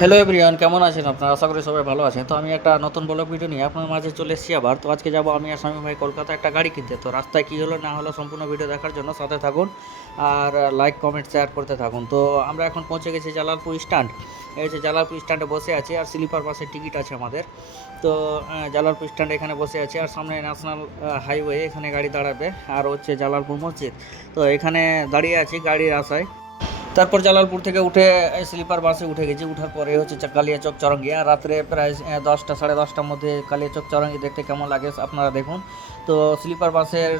Hello everyone, কেমন আছেন আপনারা? আশা করি সবাই ভালো আছেন। তো আমি একটা নতুন ব্লগ ভিডিও নিয়ে আপনার মাঝে চলে এসেছি আবার। তো আজকে যাব আমি আর স্বামী ভাই কলকাতা একটা গাড়ি কিনতে। তো রাস্তায় কী হলো না হলো সম্পূর্ণ ভিডিও দেখার জন্য সাথে থাকুন আর লাইক কমেন্ট শেয়ার করতে থাকুন। তো আমরা এখন পৌঁছে গেছি জালালপুর স্ট্যান্ড। এই যে জালালপুর স্ট্যান্ডে বসে আছি আর স্লিপার বাসের টিকিট আছে আমাদের। তো জালালপুর স্ট্যান্ডে এখানে বসে আছি আর সামনে ন্যাশনাল হাইওয়ে, এখানে গাড়ি দাঁড়াবে। আর হচ্ছে জালালপুর মসজিদ। তো এখানে দাঁড়িয়ে আছি গাড়ির আশায়। তারপর জালালপুর থেকে উঠে স্লিপার বাসে উঠে গেছি। উঠার পরে হচ্ছে কালিয়াচক চৌরঙ্গি। আর রাত্রে প্রায় 10টা সাড়ে 10টার মধ্যে কালিয়াচক চৌরঙ্গি দেখতে কেমন লাগে আপনারা দেখুন। তো স্লিপার বাসের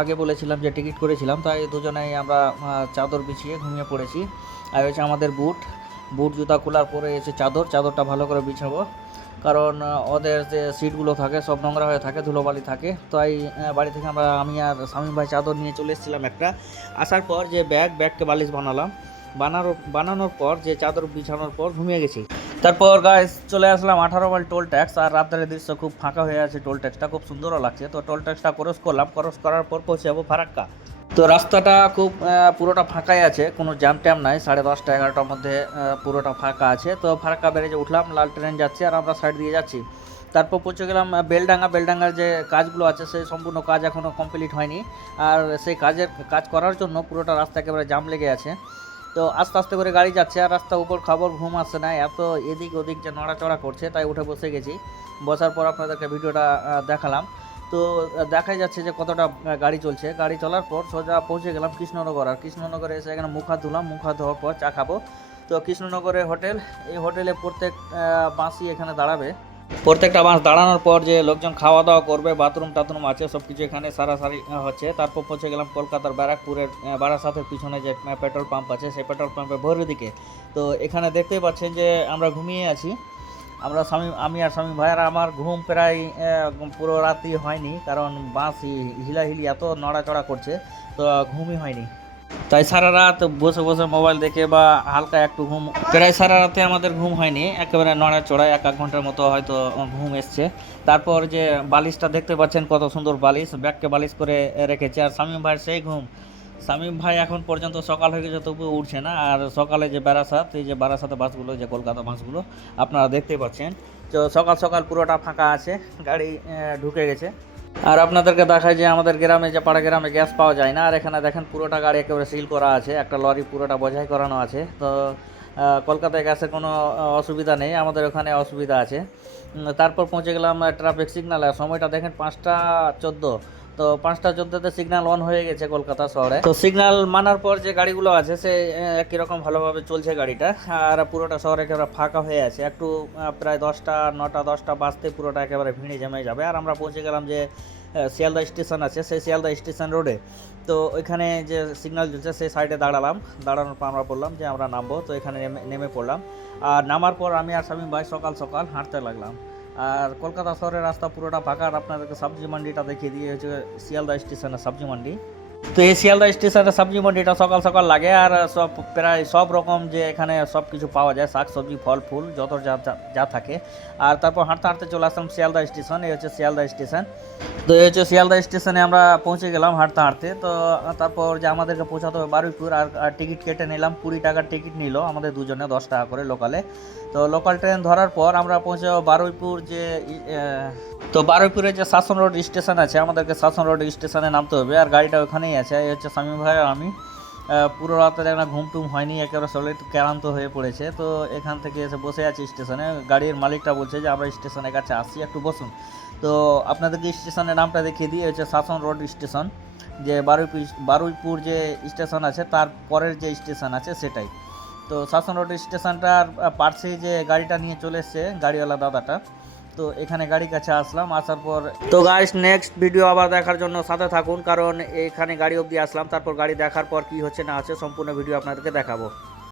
আগে বলেছিলাম যে টিকিট করেছিলাম, তাই দুজনেই আমরা চাদর বিছিয়ে ঘুমিয়ে পড়েছি। আর হচ্ছে আমাদের বুট জুতা খোলার পরে এসে চাদরটা ভালো করে বিছাবো, কারণ ওদের যে সিটগুলো থাকে সব নোংরা হয়ে থাকে, ধুলোবালি থাকে। তাই বাড়ি থেকে আমি আর স্বামী ভাই চাদর নিয়ে চলে এসেছিলাম একটা। আসার পর যে ব্যাগকে বালিশ বানানোর পর যে চাদর বিছানোর পর ঘুমিয়ে গেছি। তারপর গাইস চলে আসলাম 18 মাইল টোল ট্যাক্স। আর রাতের দৃশ্য খুব ফাঁকা হয়ে আছে, টোল ট্যাক্সটা খুব সুন্দরও লাগছে। তো টোল ট্যাক্সটা ক্রস করার পর পৌঁছে যাবো ফারাক্কা। তো রাস্তাটা খুব পুরোটা ফাঁকাই আছে, কোনো জ্যাম ট্যাম নাই। 10:30 11টার মধ্যে পুরোটা ফাঁকা আছে। তো ফারাক্কা ব্যারেজে উঠলাম, লাল ট্রেন যাচ্ছে আর আমরা সাইড দিয়ে যাচ্ছি। তারপর পৌঁছে গেলাম বেলডাঙ্গার যে কাজগুলো আছে সেই সম্পূর্ণ কাজ এখনও কমপ্লিট হয়নি। আর সেই কাজ করার জন্য পুরোটা রাস্তা একেবারে জাম লেগে আছে। তো আস্তে আস্তে করে গাড়ি যাচ্ছে আর রাস্তা উপর খবর ঘুম আসছে না, এত এদিক ওদিক যে নড়াচড়া করছে। তাই উঠে বসে গেছি। বসার পর আপনাদেরকে ভিডিওটা দেখালাম। তো দেখাই যাচ্ছে যে কতটা গাড়ি চলছে। গাড়ি চলার পর সোজা পৌঁছে গেলাম কৃষ্ণনগর। আর কৃষ্ণনগরে এসে এখানে মুখ হাত ধুলাম, মুখ হাত ধোয়ার পর চা খাবো। তো কৃষ্ণনগরে হোটেল, এই হোটেলে প্রত্যেক বাসই এখানে দাঁড়াবে। প্রত্যেকটা বাস দাঁড়ানোর পর যে লোকজন খাওয়া দাওয়া করবে, বাথরুম টাথরুম আছে, সব কিছু এখানে সারাসারি হচ্ছে। তারপর পৌঁছে গেলাম কলকাতার ব্যারাকপুরের বারাসাতের পিছনে যে পেট্রোল পাম্প আছে, সেই পেট্রোল পাম্পের ভোরের দিকে। তো এখানে দেখতেই পাচ্ছেন যে আমরা ঘুমিয়ে আছি। আমি আর স্বামী ভাই। আর আমার ঘুম প্রায় পুরো রাতই হয়নি, কারণ বাস হিলাহিলি এত নড়াচড়া করছে, তো ঘুমই হয়নি। তাই সারা রাত বসে বসে মোবাইল দেখে বা হালকা একটু ঘুম, প্রায় সারা রাতে আমাদের ঘুম হয়নি, একেবারে নড়াচড়ায় 1 ঘন্টার মতো হয়তো ঘুম এসছে। তারপর যে বালিশটা দেখতে পাচ্ছেন কত সুন্দর বালিশ, ব্যাগকে বালিশ করে রেখেছে। আর শামীম ভাইয়ের সেই ঘুম, শামীম ভাই এখন পর্যন্ত সকাল হয়ে গেছে তবুও উঠছে না। আর সকালে যে বারাসাত, এই যে বারাসাতে বাসগুলো, যে কলকাতা বাসগুলো আপনারা দেখতেই পাচ্ছেন। তো সকাল সকাল পুরোটা ফাঁকা আছে, গাড়ি ঢুকে গেছে। আর আপনাদেরকে দেখায় যে আমাদের গ্রামে, যে পাড়া গ্রামে গ্যাস পাওয়া যায় না। আর এখানে দেখেন পুরোটা গাড়ি একেবারে সিল করা আছে, একটা লরি পুরোটা বোঝাই করানো আছে। তো কলকাতায় গ্যাসের কোনো অসুবিধা নেই, আমাদের ওখানে অসুবিধা আছে। তারপর পৌঁছে গেলাম ট্রাফিক সিগনালে। সময়টা দেখেন 5টা 14। তো 5টা 14তে সিগন্যাল অন হয়ে গেছে কলকাতা শহরে। তো সিগন্যাল মানার পর যে গাড়িগুলো আছে সে একই রকম ভালোভাবে চলছে গাড়িটা। আর পুরোটা শহর একেবারে ফাঁকা হয়ে আছে। একটু প্রায় 10টা 9টা 10টা বাজতে পুরোটা একেবারে ভিড়ে জমে যাবে। আর আমরা পৌঁছে গেলাম যে শিয়ালদা স্টেশন আছে, সেই শিয়ালদা স্টেশন রোডে। তো ওইখানে যে সিগন্যাল চলছে সেই সাইডে দাঁড়ানোর পর আমরা বললাম যে আমরা নামবো। তো এখানে নেমে পড়লাম। আর নামার পর আমি আর স্বামী ভাই সকাল সকাল হাঁটতে লাগলাম। আর কলকাতা শহরের রাস্তা পুরোটা ফাঁকা। আর আপনাদেরকে সবজি মান্ডিটা দেখিয়ে দিয়ে হচ্ছে শিয়ালদা স্টেশনের সবজি মান্ডি। তো এই শিয়ালদা স্টেশনের সবজি মান্ডিটা সকাল সকাল লাগে। আর প্রায় সব রকম যে এখানে সব কিছু পাওয়া যায়, শাক সবজি ফল ফুল যত যা থাকে। আর তারপর হাঁটতে হাঁটতে চলে আসলাম শিয়ালদা স্টেশন। এই হচ্ছে শিয়ালদা স্টেশন। তো এই হচ্ছে শিয়ালদা স্টেশনে আমরা পৌঁছে গেলাম হাঁটতে হাঁটতে। তো তারপর যে আমাদেরকে পৌঁছাতে হবে বারুইপুর। আর টিকিট কেটে নিলাম, 20 টাকার টিকিট নিল আমাদের দুজনে, 10 টাকা করে লোকালে। তো লোকাল ট্রেন ধরার পর আমরা পৌঁছে যাবো বারুইপুর যে তো বারুইপুরে যে শাসন রোড স্টেশন আছে, আমাদেরকে শাসন রোড স্টেশনে নামতে হবে। আর গাড়িটা ওখানেই আছে। এই হচ্ছে স্বামী ভাই আর আমি। পুরো রাতের একটা ঘুম টুম হয়নি, একেবারে শরীর একটু ক্লান্ত হয়ে পড়েছে। তো এখান থেকে এসে বসে আছি স্টেশনে। গাড়ির মালিকটা বলছে যে আমরা স্টেশনের কাছে আসছি, একটু বসুন। তো আপনাদেরকে স্টেশনের নামটা দেখিয়ে দিয়ে হচ্ছে শাসন রোড স্টেশন, যে বারুইপুর যে স্টেশন আছে তার পরের যে স্টেশন আছে সেটাই। তো শাসন রোড স্টেশনটার পাশেই যে গাড়িটা নিয়ে চলে এসছে গাড়িওয়ালা দাদাটা। তো এখানে গাড়ির কাছে আসলাম। আসার পর তো গাইস নেক্সট ভিডিও আবার দেখার জন্য সাথে থাকুন, কারণ এখানে গাড়ি অবধি আসলাম। তারপর গাড়ি দেখার পর কি হচ্ছে না হচ্ছে সম্পূর্ণ ভিডিও আপনাদেরকে দেখাবো।